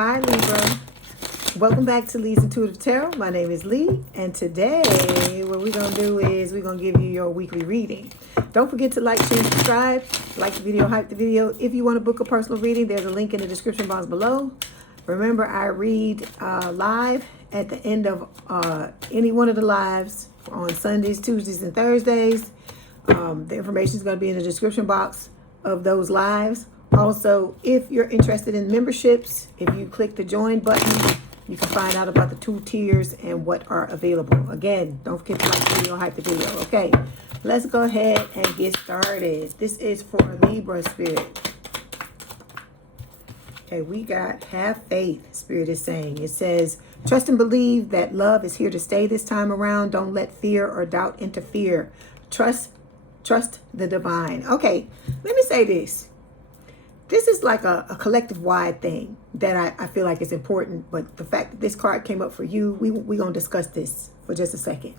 Hi Libra, welcome back to Leigh's Intuitive Tarot. My name is Leigh, and today what we're going to do is we're going to give you your weekly reading. Don't forget to like, share, subscribe, like the video, hype the video. If you want to book a personal reading, there's a link in the description box below. Remember, I read live at the end of any one of the lives on Sundays, Tuesdays, and Thursdays. The information is going to be in the description box of those lives. Also, if you're interested in memberships, if you click the join button, you can find out about the 2 tiers and what are available. Again, don't forget to like the video, hype the video. Okay, let's go ahead and get started. This is for Libra spirit. Okay, we got have faith, Spirit is saying. It says, trust and believe that love is here to stay this time around. Don't let fear or doubt interfere. Trust the divine. Okay, let me say this. This is like a collective-wide thing that I feel like is important. But the fact that this card came up for you, we're going to discuss this for just a second.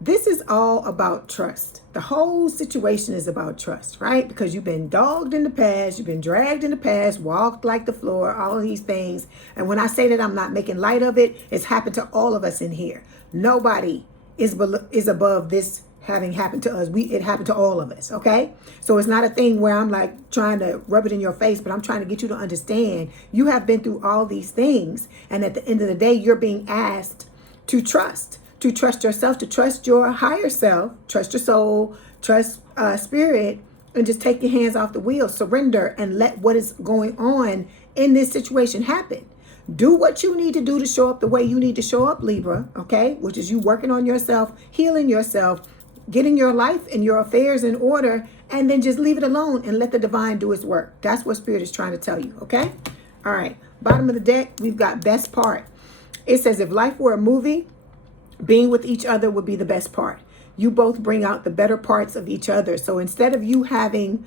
This is all about trust. The whole situation is about trust, right? Because you've been dogged in the past, you've been dragged in the past, walked like the floor, all of these things. And when I say that, I'm not making light of it. It's happened to all of us in here. Nobody is above this having happened to us. It happened to all of us, okay? So it's not a thing where I'm like trying to rub it in your face, but I'm trying to get you to understand you have been through all these things. And at the end of the day, you're being asked to trust yourself, to trust your higher self, trust your soul, trust spirit, and just take your hands off the wheel, surrender, and let what is going on in this situation happen. Do what you need to do to show up the way you need to show up, Libra, okay? Which is you working on yourself, healing yourself, getting your life and your affairs in order, and then just leave it alone and let the divine do its work. That's what Spirit is trying to tell you, okay? All right, bottom of the deck, we've got best part. It says, if life were a movie, being with each other would be the best part. You both bring out the better parts of each other. So instead of you having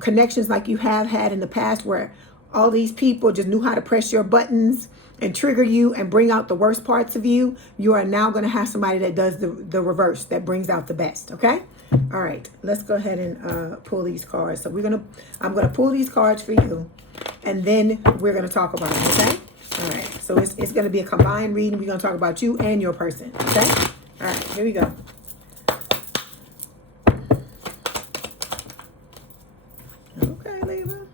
connections like you have had in the past where all these people just knew how to press your buttons and trigger you and bring out the worst parts of you, you are now going to have somebody that does the reverse, that brings out the best, okay? All right, let's go ahead and pull these cards. So I'm going to pull these cards for you, and then we're going to talk about it, okay? All right, so it's going to be a combined reading. We're going to talk about you and your person, okay? All right, here we go. Okay, Libra.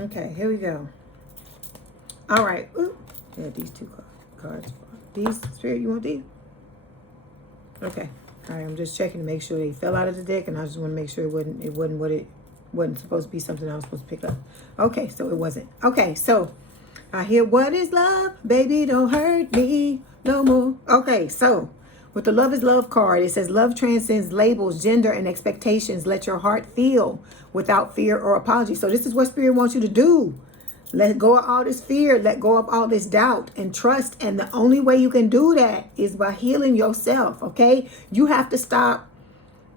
Okay, here we go. All right. Ooh, yeah, these 2 cards. These, Spirit, you want these? Okay. All right, I'm just checking to make sure they fell out of the deck, and I just want to make sure it wasn't supposed to be something I was supposed to pick up. Okay, so it wasn't. Okay, so I hear, what is love? Baby, don't hurt me no more. Okay, so with the Love is Love card, it says, love transcends labels, gender, and expectations. Let your heart feel without fear or apology. So this is what Spirit wants you to do. Let go of all this fear. Let go of all this doubt and trust. And the only way you can do that is by healing yourself, okay? You have to stop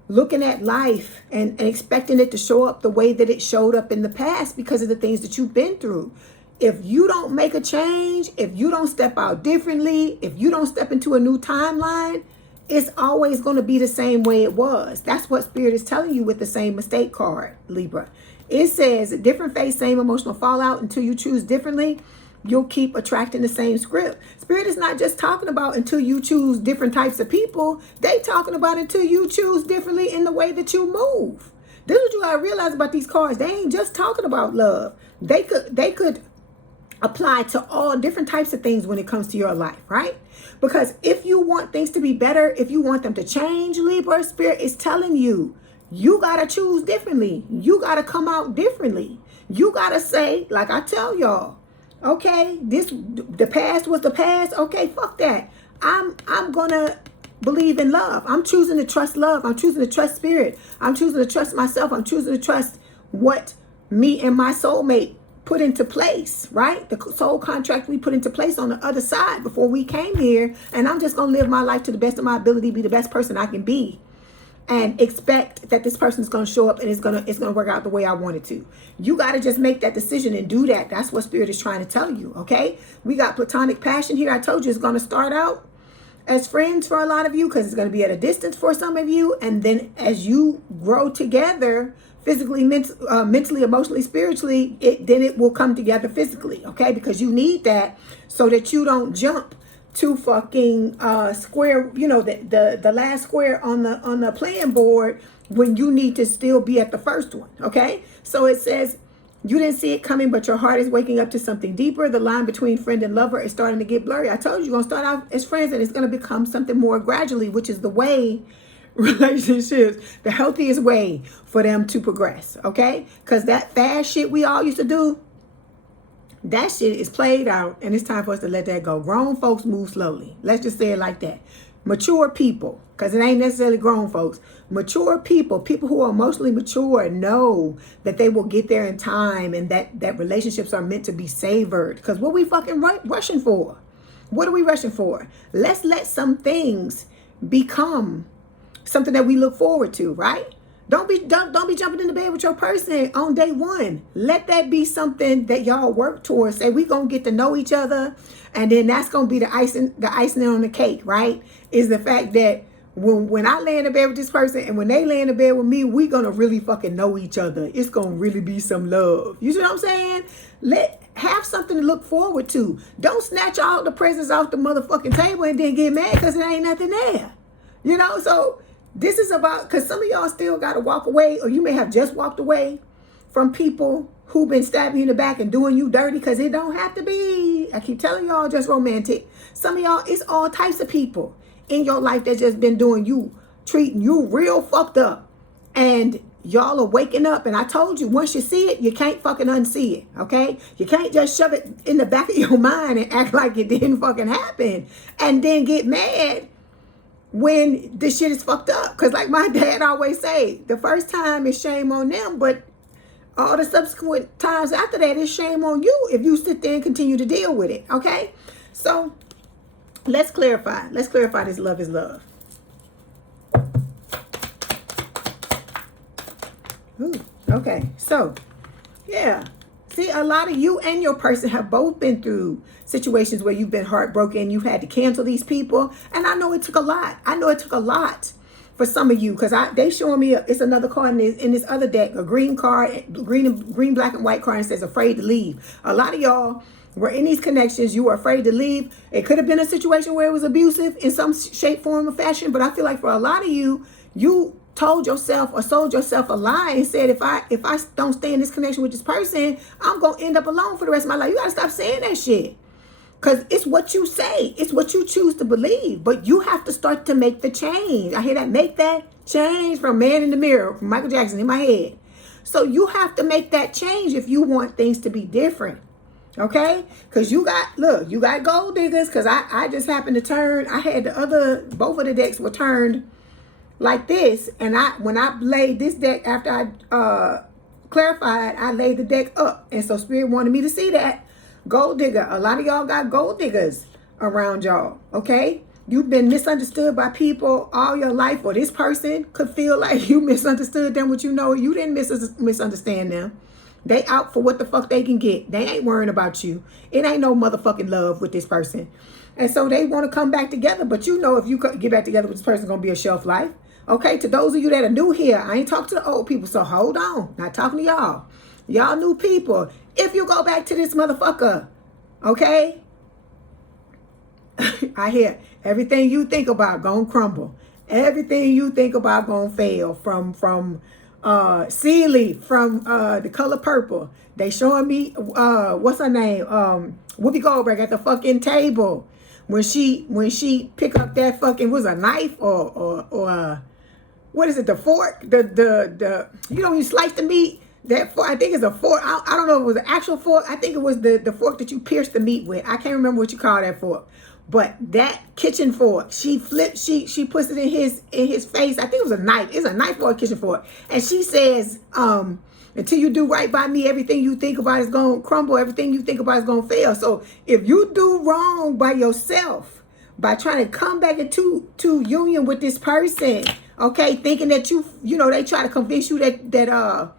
looking at life and expecting it to show up the way that it showed up in the past because of the things that you've been through. If you don't make a change, if you don't step out differently, if you don't step into a new timeline, it's always going to be the same way it was. That's what Spirit is telling you with the same mistake card, Libra. It says, different face, same emotional fallout. Until you choose differently, you'll keep attracting the same script. Spirit is not just talking about until you choose different types of people. They talking about until you choose differently in the way that you move. This is what you got to realize about these cards. They ain't just talking about love. They could apply to all different types of things when it comes to your life, right? Because if you want things to be better, if you want them to change, Libra, Spirit is telling you, you got to choose differently. You got to come out differently. You got to say, like I tell y'all, okay, the past was the past. Okay, fuck that. I'm going to believe in love. I'm choosing to trust love. I'm choosing to trust Spirit. I'm choosing to trust myself. I'm choosing to trust what me and my soulmate put into place, right? The soul contract we put into place on the other side before we came here. And I'm just going to live my life to the best of my ability, be the best person I can be, and expect that this person is going to show up and it's going to work out the way I want it to. You got to just make that decision and do that. That's what Spirit is trying to tell you, okay? We got platonic passion here. I told you it's going to start out as friends for a lot of you because it's going to be at a distance for some of you. And then as you grow together, physically, mentally, emotionally, spiritually, then it will come together physically, okay? Because you need that so that you don't jump to fucking square, you know, the last square on the playing board when you need to still be at the first one, okay? So it says, you didn't see it coming, but your heart is waking up to something deeper. The line between friend and lover is starting to get blurry. I told you, you're going to start out as friends and it's going to become something more gradually, which is the way relationships, the healthiest way for them to progress, okay? Because that fast shit we all used to do, that shit is played out and it's time for us to let that go. Grown folks move slowly. Let's just say it like that. Mature people, because it ain't necessarily grown folks. Mature people, people who are emotionally mature, know that they will get there in time and that relationships are meant to be savored. Because what we fucking rushing for? What are we rushing for? Let's let some things become something that we look forward to, right? Don't be jumping into bed with your person on day one. Let that be something that y'all work towards. Say we gonna get to know each other, and then that's gonna be the icing on the cake, right? Is the fact that when I lay in the bed with this person and when they lay in the bed with me, we gonna really fucking know each other. It's gonna really be some love. You see what I'm saying? Have something to look forward to. Don't snatch all the presents off the motherfucking table and then get mad because it ain't nothing there. You know, so this is about, because some of y'all still got to walk away, or you may have just walked away from people who've been stabbing you in the back and doing you dirty, because it don't have to be, I keep telling y'all, just romantic. Some of y'all, it's all types of people in your life that just been doing you, treating you real fucked up. And y'all are waking up. And I told you, once you see it, you can't fucking unsee it, okay? You can't just shove it in the back of your mind and act like it didn't fucking happen and then get mad when this shit is fucked up. Because like my dad always say, the first time is shame on them, but all the subsequent times after that is shame on you if you sit there and continue to deal with it, okay? So let's clarify this love is love. Ooh, okay, so yeah, see, a lot of you and your person have both been through situations where you've been heartbroken. You've had to cancel these people. And I know it took a lot. I know it took a lot for some of you, because they showing me, it's another card in this other deck, a green card, green, black, and white card, and says afraid to leave. A lot of y'all were in these connections. You were afraid to leave. It could have been a situation where it was abusive in some shape, form, or fashion. But I feel like for a lot of you, you told yourself or sold yourself a lie and said, if I don't stay in this connection with this person, I'm going to end up alone for the rest of my life. You got to stop saying that shit. Because it's what you say. It's what you choose to believe. But you have to start to make the change. I hear that. Make that change from Man in the Mirror, from Michael Jackson, in my head. So you have to make that change if you want things to be different. Okay? Because you got gold diggers. Because I just happened to turn. I had both of the decks were turned like this. And when I laid this deck, after I clarified, I laid the deck up. And so Spirit wanted me to see that. Gold digger. A lot of y'all got gold diggers around y'all, okay? You've been misunderstood by people all your life, or this person could feel like you misunderstood them, but you know you didn't misunderstand them. They out for what the fuck they can get. They ain't worrying about you. It ain't no motherfucking love with this person. And so they want to come back together, but you know if you get back together with this person, it's going to be a shelf life. Okay, to those of you that are new here, I ain't talking to the old people, so hold on. Not talking to y'all. Y'all new people. If you go back to this motherfucker, okay? I hear everything you think about gonna crumble. Everything you think about gonna fail. From Sealy, from The Color Purple. They showing me what's her name? Whoopi Goldberg at the fucking table. When she pick up that fucking, was a knife or what is it? The fork? The you know, you slice the meat. That fork, I think it's a fork. I don't know if it was an actual fork. I think it was the fork that you pierce the meat with. I can't remember what you call that fork. But that kitchen fork, she puts it in his face. I think it was a knife. It's a knife or a kitchen fork. And she says, Until you do right by me, everything you think about is going to crumble. Everything you think about is going to fail. So if you do wrong by yourself, by trying to come back into union with this person, okay, thinking that you know, they try to convince you that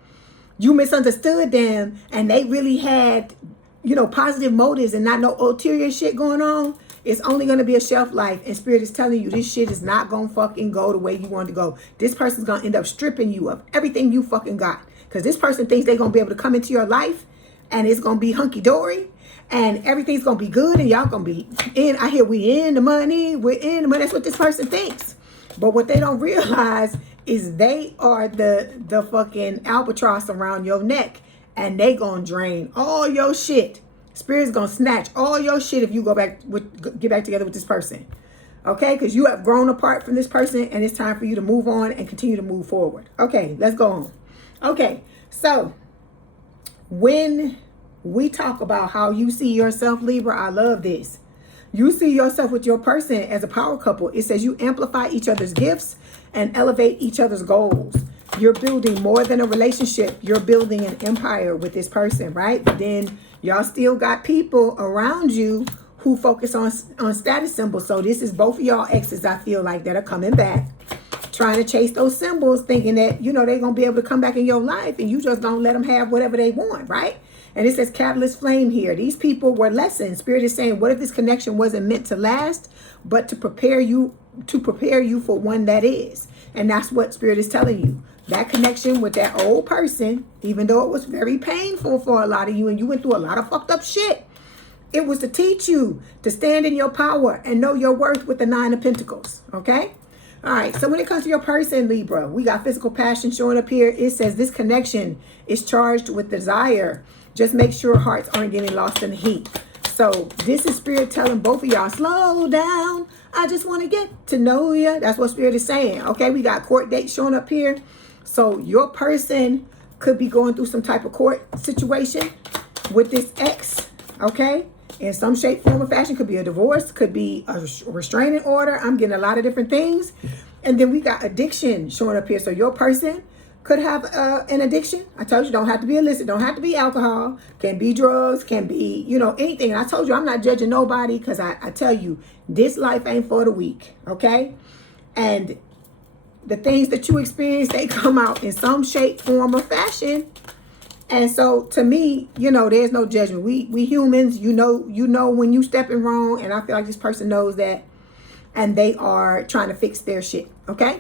you misunderstood them and they really had, you know, positive motives and not no ulterior shit going on, it's only going to be a shelf life. And Spirit is telling you this shit is not going to fucking go the way you want it to go. This person's going to end up stripping you of everything you fucking got. Because this person thinks they're going to be able to come into your life and it's going to be hunky-dory and everything's going to be good and y'all going to be in. I hear we in the money. We're in the money. That's what this person thinks. But what they don't realize is they are the fucking albatross around your neck. And they gonna drain all your shit. Spirit's gonna snatch all your shit if you get back together with this person. Okay? Because you have grown apart from this person and it's time for you to move on and continue to move forward. Okay, let's go on. Okay, so when we talk about how you see yourself, Libra, I love this. You see yourself with your person as a power couple. It says you amplify each other's gifts and elevate each other's goals. You're building more than a relationship. You're building an empire with this person, right? But then y'all still got people around you who focus on status symbols. So this is both of y'all exes, I feel like, that are coming back, trying to chase those symbols, thinking that, you know, they're going to be able to come back in your life and you just don't let them have whatever they want, right? And it says catalyst flame here. These people were lessons. Spirit is saying, what if this connection wasn't meant to last, but to prepare you for one that is? And that's what Spirit is telling you. That connection with that old person, even though it was very painful for a lot of you and you went through a lot of fucked up shit, it was to teach you to stand in your power and know your worth with the 9 of Pentacles, okay? All right, so when it comes to your person, Libra, we got physical passion showing up here. It says this connection is charged with desire. Just make sure hearts aren't getting lost in the heat. So this is Spirit telling both of y'all, slow down. I just want to get to know you. That's what Spirit is saying, okay? We got court dates showing up here. So your person could be going through some type of court situation with this ex, okay? In some shape, form, or fashion. Could be a divorce, could be a restraining order. I'm getting a lot of different things. And then we got addiction showing up here. So your person could have an addiction. I told you, don't have to be illicit, don't have to be alcohol. Can be drugs, can be, you know, anything. And I told you, I'm not judging nobody because I tell you, this life ain't for the weak, okay? And the things that you experience, they come out in some shape, form, or fashion. And so to me, you know, there's no judgment. We humans, you know when you stepping wrong, and I feel like this person knows that, and they are trying to fix their shit, okay?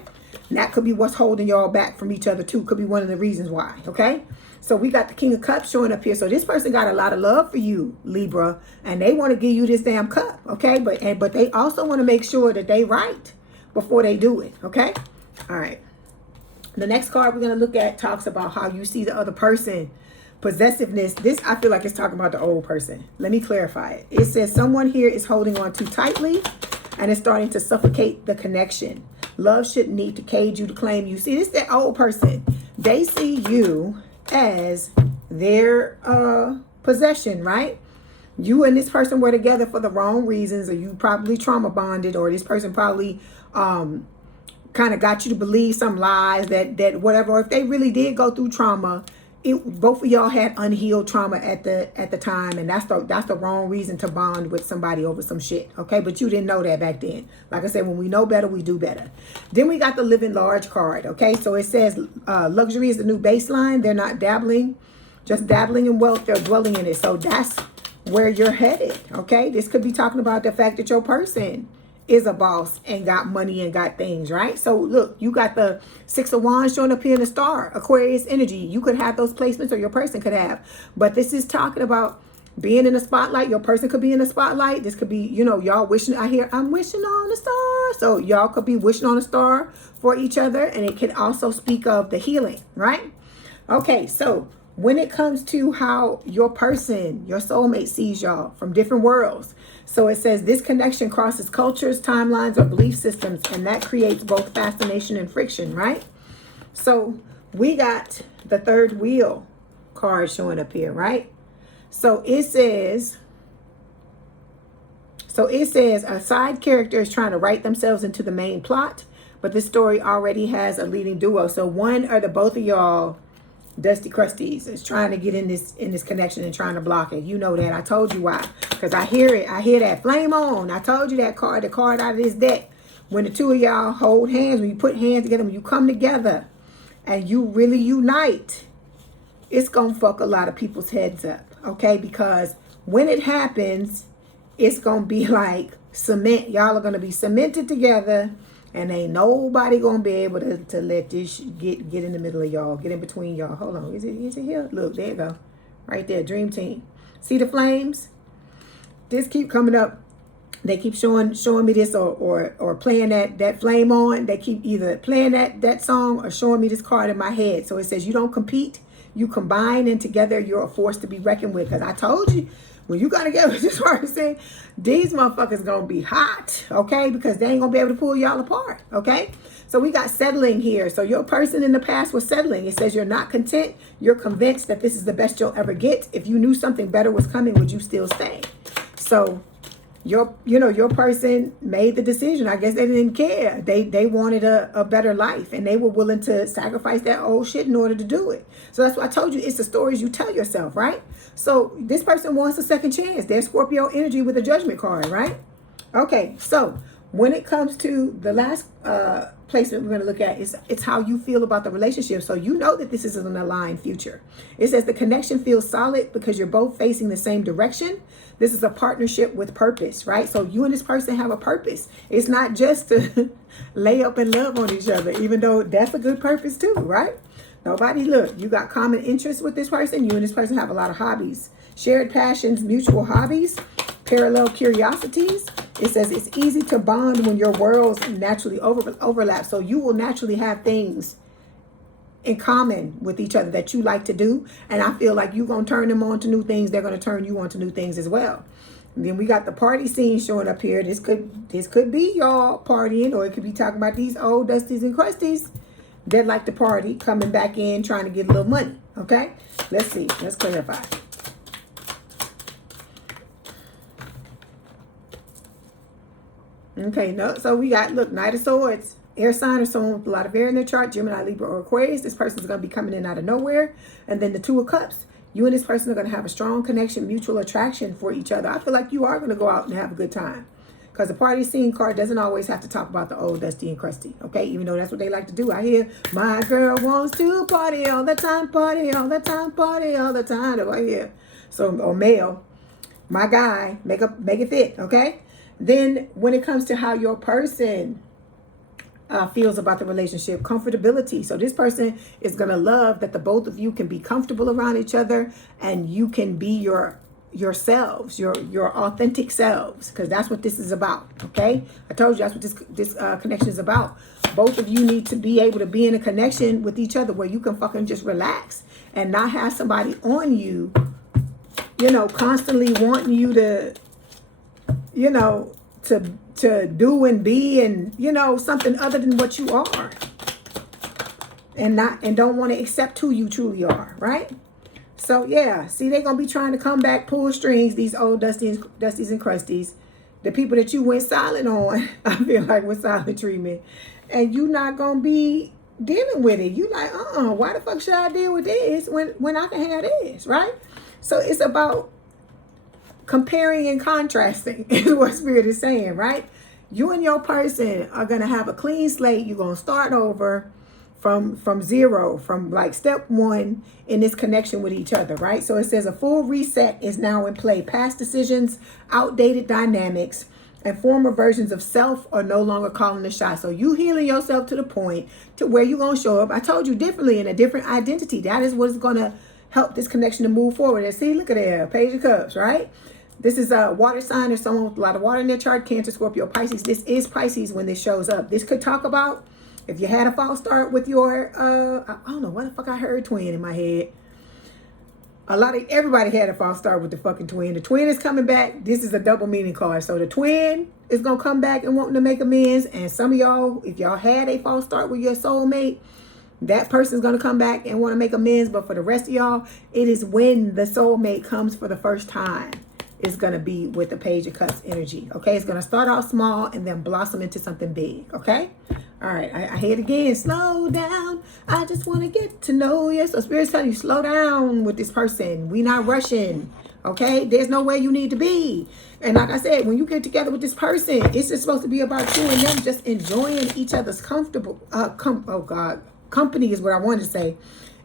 And that could be what's holding y'all back from each other too. Could be one of the reasons why, okay? So we got the King of Cups showing up here. So this person got a lot of love for you, Libra, and they want to give you this damn cup, okay? But they also want to make sure that they right before they do it, okay? All right. The next card we're going to look at talks about how you see the other person. Possessiveness. This, I feel like it's talking about the old person. Let me clarify it. It says someone here is holding on too tightly and it's starting to suffocate the connection. Love shouldn't need to cage you to claim you. See, this is that old person. They see you as their possession, right? You and this person were together for the wrong reasons, or you probably trauma bonded, or this person probably kind of got you to believe some lies that whatever. Or if they really did go through trauma, both of y'all had unhealed trauma at the time, and that's the wrong reason to bond with somebody over some shit, okay? But you didn't know that back then. Like I said, when we know better, we do better. Then we got the living large card, okay? So it says luxury is the new baseline. They're not just dabbling in wealth. They're dwelling in it. So that's where you're headed, okay? This could be talking about the fact that your person is a boss and got money and got things, right? So look, you got the 6 of Wands showing up here in the star, Aquarius energy. You could have those placements, or your person could have. But this is talking about being in the spotlight. Your person could be in the spotlight. This could be, you know, y'all wishing. I hear I'm wishing on a star. So y'all could be wishing on a star for each other. And it can also speak of the healing, right? Okay, so when it comes to how your person, your soulmate, sees y'all from different worlds. So it says this connection crosses cultures, timelines, or belief systems, and that creates both fascination and friction, right? So we got the third wheel card showing up here, right? So it says a side character is trying to write themselves into the main plot, but this story already has a leading duo. So one or the both of y'all Dusty Crusties is trying to get in this connection and trying to block it. You know that. I told you why. Because I hear it. I hear that flame on. I told you that card, the card out of this deck. When the two of y'all hold hands, when you put hands together, when you come together and you really unite, it's going to fuck a lot of people's heads up. Okay? Because when it happens, it's going to be like cement. Y'all are going to be cemented together. And ain't nobody gonna be able to let this get in the middle of y'all, get in between y'all. Hold on, is it here? Look, there you go, right there, dream team. See the flames? This keep coming up. They keep showing me this or playing that flame on. They keep either playing that song or showing me this card in my head. So it says you don't compete, you combine, and together you're a force to be reckoned with. Because I told you, when you got together with this person, these motherfuckers gonna be hot, okay? Because they ain't gonna be able to pull y'all apart, okay? So we got settling here. So your person in the past was settling. It says you're not content. You're convinced that this is the best you'll ever get. If you knew something better was coming, would you still stay? So your person made the decision. I guess they didn't care. They wanted a better life, and they were willing to sacrifice that old shit in order to do it. So that's why I told you it's the stories you tell yourself, right? So this person wants a second chance. They're Scorpio energy with a judgment card, right? Okay, so when it comes to the last placement we're going to look at, it's how you feel about the relationship. So you know that this is an aligned future. It says the connection feels solid because you're both facing the same direction. This is a partnership with purpose, right? So you and this person have a purpose. It's not just to lay up and love on each other, even though that's a good purpose too, right? Nobody, look, you got common interests with this person. You and this person have a lot of hobbies, shared passions, mutual hobbies, parallel curiosities. It says it's easy to bond when your worlds naturally overlap. So you will naturally have things in common with each other that you like to do. And I feel like you're going to turn them on to new things. They're going to turn you on to new things as well. And then we got the party scene showing up here. This could be y'all partying, or it could be talking about these old dusties and crusties that like to party, coming back in, trying to get a little money. Okay? Let's see. Let's clarify. Okay, no. So we got, look, Knight of Swords. Air sign or someone with a lot of air in their chart, Gemini, Libra, or Aquarius. This person's going to be coming in out of nowhere. And then the Two of Cups. You and this person are going to have a strong connection, mutual attraction for each other. I feel like you are going to go out and have a good time. Because the party scene card doesn't always have to talk about the old dusty and crusty. Okay? Even though that's what they like to do. I hear, my girl wants to party all the time, party all the time, party all the time. I hear. So, or male, my guy, make it fit. Okay? Then when it comes to how your person feels about the relationship, comfortability. So this person is going to love that the both of you can be comfortable around each other, and you can be yourselves, your authentic selves, because that's what this is about. Okay, I told you that's what this connection is about. Both of you need to be able to be in a connection with each other where you can fucking just relax and not have somebody on you, constantly wanting you to, to do and be and, something other than what you are, and don't want to accept who you truly are, right? So yeah, see, they're going to be trying to come back, pull strings, these old dusties and crusties, the people that you went silent on, I feel like, with silent treatment, and you not going to be dealing with it. You like, why the fuck should I deal with this when I can have this, right? So it's about comparing and contrasting is what Spirit is saying, right? You and your person are going to have a clean slate. You're going to start over from zero, from like step one in this connection with each other, right? So it says a full reset is now in play. Past decisions, outdated dynamics, and former versions of self are no longer calling the shots. So you healing yourself to the point to where you're going to show up, I told you, differently, in a different identity. That is what is going to help this connection to move forward. And see, look at there, Page of Cups, right? This is a water sign or someone with a lot of water in their chart, Cancer, Scorpio, Pisces. This is Pisces when this shows up. This could talk about if you had a false start with your, I don't know, what the fuck I heard twin in my head. Everybody had a false start with the fucking twin. The twin is coming back. This is a double meaning card. So the twin is going to come back and wanting to make amends. And some of y'all, if y'all had a false start with your soulmate, that person's going to come back and want to make amends. But for the rest of y'all, it is when the soulmate comes for the first time. It's going to be with the Page of Cups energy. Okay, it's going to start out small and then blossom into something big. Okay, All right, I hear it again. Slow down. I just want to get to know you. So Spirit's telling you, slow down with this person. We not rushing. Okay? There's no way you need to be. And like I said, when you get together with this person, it's just supposed to be about you and them just enjoying each other's company is what I wanted to say.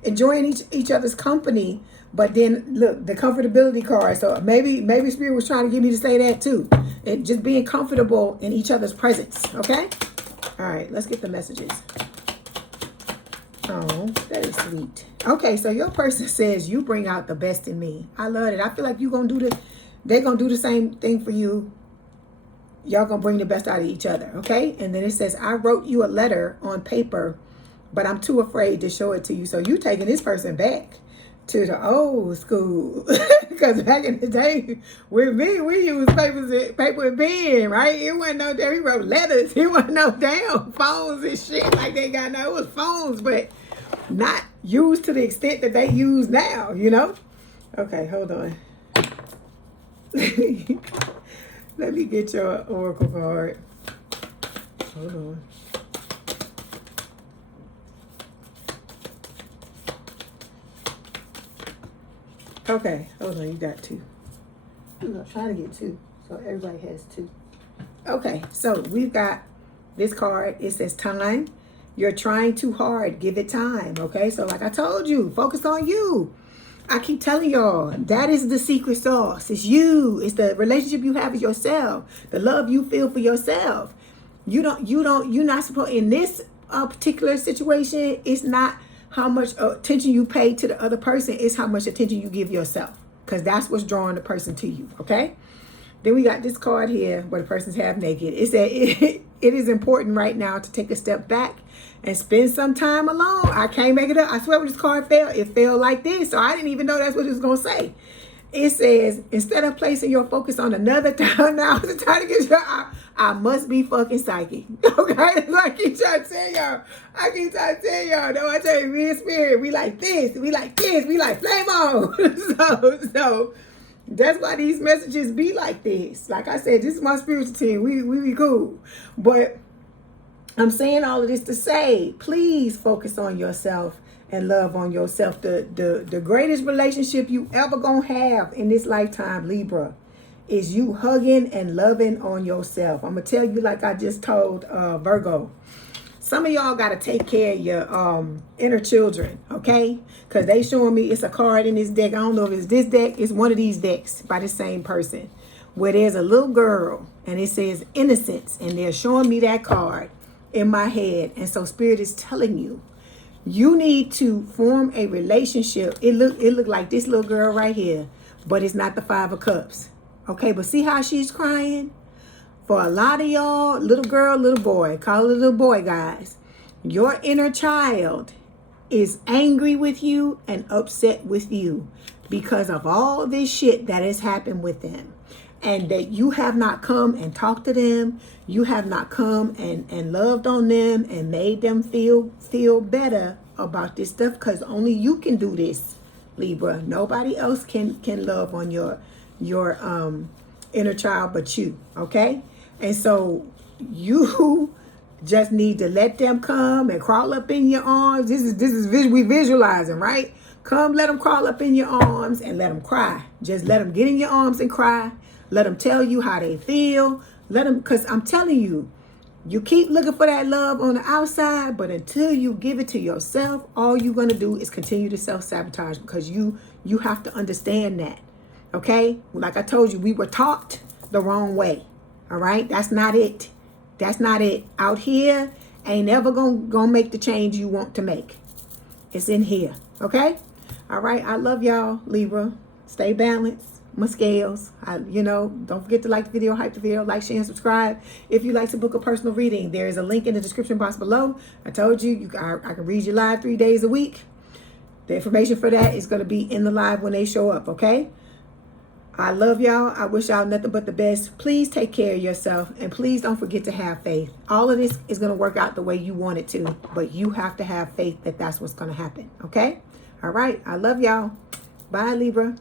Enjoying each other's company. But then, look, the comfortability card. So maybe Spirit was trying to get me to say that too. And just being comfortable in each other's presence. Okay? All right, let's get the messages. Oh, that is sweet. Okay, so your person says you bring out the best in me. I love it. I feel like they're going to do the same thing for you. Y'all going to bring the best out of each other, okay? And then it says, I wrote you a letter on paper, but I'm too afraid to show it to you. So you taking this person back to the old school. Because back in the day, with me, we used paper and pen, right? It wasn't no damn, he wrote letters. It wasn't no damn phones and shit like they got now. It was phones, but not used to the extent that they use now, you know? Okay, hold on. Let me get your oracle card. Hold on. Okay, hold on, you got two. I'm trying to get two, so everybody has two. Okay, so we've got this card. It says time. You're trying too hard. Give it time, okay? So like I told you, focus on you. I keep telling y'all, that is the secret sauce. It's you. It's the relationship you have with yourself. The love you feel for yourself. You're not supposed, in this particular situation, it's not how much attention you pay to the other person, is how much attention you give yourself. Because that's what's drawing the person to you, okay? Then we got this card here where the person's half naked. It said, it is important right now to take a step back and spend some time alone. I can't make it up. I swear when this card fell, it fell like this. So I didn't even know that's what it was going to say. It says, instead of placing your focus on another time, now is the time to get your, I must be fucking psychic. Okay? That's what I keep trying to tell y'all. No, I tell you, me and Spirit, we like this, we like this, we like flame on. So that's why these messages be like this. Like I said, this is my spiritual team. We be cool. But I'm saying all of this to say, please focus on yourself and love on yourself. The greatest relationship you ever gonna have in this lifetime, Libra, is you hugging and loving on yourself. I'm gonna tell you, like I just told Virgo, some of y'all gotta take care of your inner children, okay? Because they showing me, it's a card in this deck. I don't know if it's this deck. It's one of these decks by the same person, where there's a little girl and it says innocence, and they're showing me that card in my head. And so Spirit is telling you, you need to form a relationship. It look like this little girl right here, but it's not the Five of Cups. Okay, but see how she's crying? For a lot of y'all, little girl, little boy, call it a little boy, guys, your inner child is angry with you and upset with you because of all this shit that has happened with them. And that you have not come and talked to them. You have not come and loved on them and made them feel better about this stuff, because only you can do this, Libra. Nobody else can love on your inner child but you, okay? And so you just need to let them come and crawl up in your arms. This is we visualizing, right? Come, let them crawl up in your arms and let them cry. Just let them get in your arms and cry. Let them tell you how they feel. Let them, because I'm telling you, you keep looking for that love on the outside, but until you give it to yourself, all you're going to do is continue to self-sabotage, because you have to understand that, okay? Like I told you, we were taught the wrong way, all right? That's not it. That's not it. Out here ain't never gonna make the change you want to make. It's in here, okay? All right, I love y'all, Libra. Stay balanced. My scales, don't forget to like the video, hype the video, like, share, and subscribe. If you like to book a personal reading, there is a link in the description box below. I told you, I can read you live 3 days a week. The information for that is going to be in the live when they show up, okay? I love y'all. I wish y'all nothing but the best. Please take care of yourself, and please don't forget to have faith. All of this is going to work out the way you want it to, but you have to have faith that that's what's going to happen, okay? All right. I love y'all. Bye, Libra.